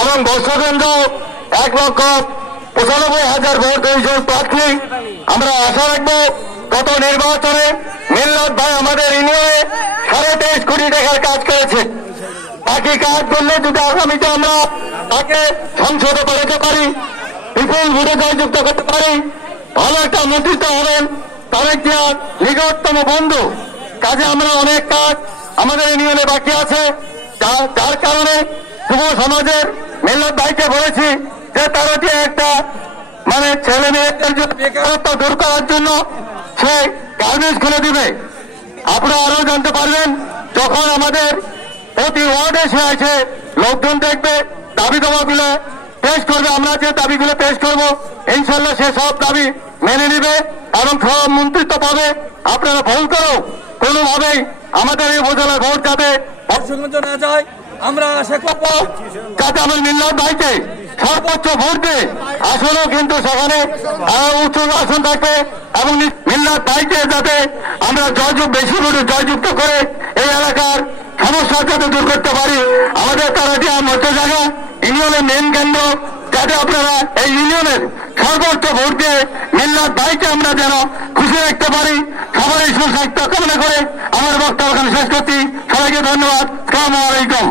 এবং বর্ষকেন্দ্র 1,95,000 ভোট হয়েছে প্রার্থী। আমরা আশা রাখবো গত নির্বাচনে মিল্লাত ভাই আমাদের ইউনিয়নে 23.5 কোটি টাকার কাজ করেছে। বাকি কাজ করলে যদি আগামীতে আমরা তাকে সংসদে পাঠাতে পারি, বিপুল ভোটে জয়যুক্ত করতে পারি, ভালো একটা মন্ত্রিত্ব হবেন তারেক জিয়ার নিকটতম বন্ধু। কাজে আমরা অনেক কাজ আমাদের ইউনিয়নে বাকি আছে, যার কারণে যুব সমাজের মিল্লাত ভাইকে বলেছি যে তারা যে একটা ছেলে মেয়েদের বেকারত্ব দূর করার জন্য সে গার্মেন্টস খুলে দিবে। আপনারা আরো জানতে পারবেন যখন আমাদের প্রতি ওয়ার্ডে সে আছে, লোকজন দেখবে, দাবি দাবাগুলো পেশ করবে, আমরা যে দাবিগুলো পেশ করবো ইনশাল্লাহ সে সব দাবি মেনে নিবে এবং সব মন্ত্রিত্ব পাবে। আপনারা ভুল করো কোনোভাবেই আমাদের এই উপজেলায় ভোট যাবে না যায়, আমরা আশা করবো যাতে আমার মিল্লাত ভাইকে সর্বোচ্চ ভোট দেয়। আসলেও কিন্তু সেখানে উচ্চ আসন থাকবে এবং মিল্লাত ভাইকে যাতে আমরা বেশি ভোটে জয়যুক্ত করে এই এলাকার সমস্যা যাতে দূর করতে পারি। আমাদের তারাটিয়া মধ্য জায়গা ইউনিয়নের মেন কেন্দ্র, যাতে আপনারা এই ইউনিয়নের সর্বোচ্চ ভোট দিয়ে মিল্লাত ভাইকে আমরা যেন খুশি রাখতে পারি। সবারই সুস্বাস্থ্য কামনা করে আমার বক্তব্য শেষ করছি। সবাইকে ধন্যবাদ। আসসালামু আলাইকুম।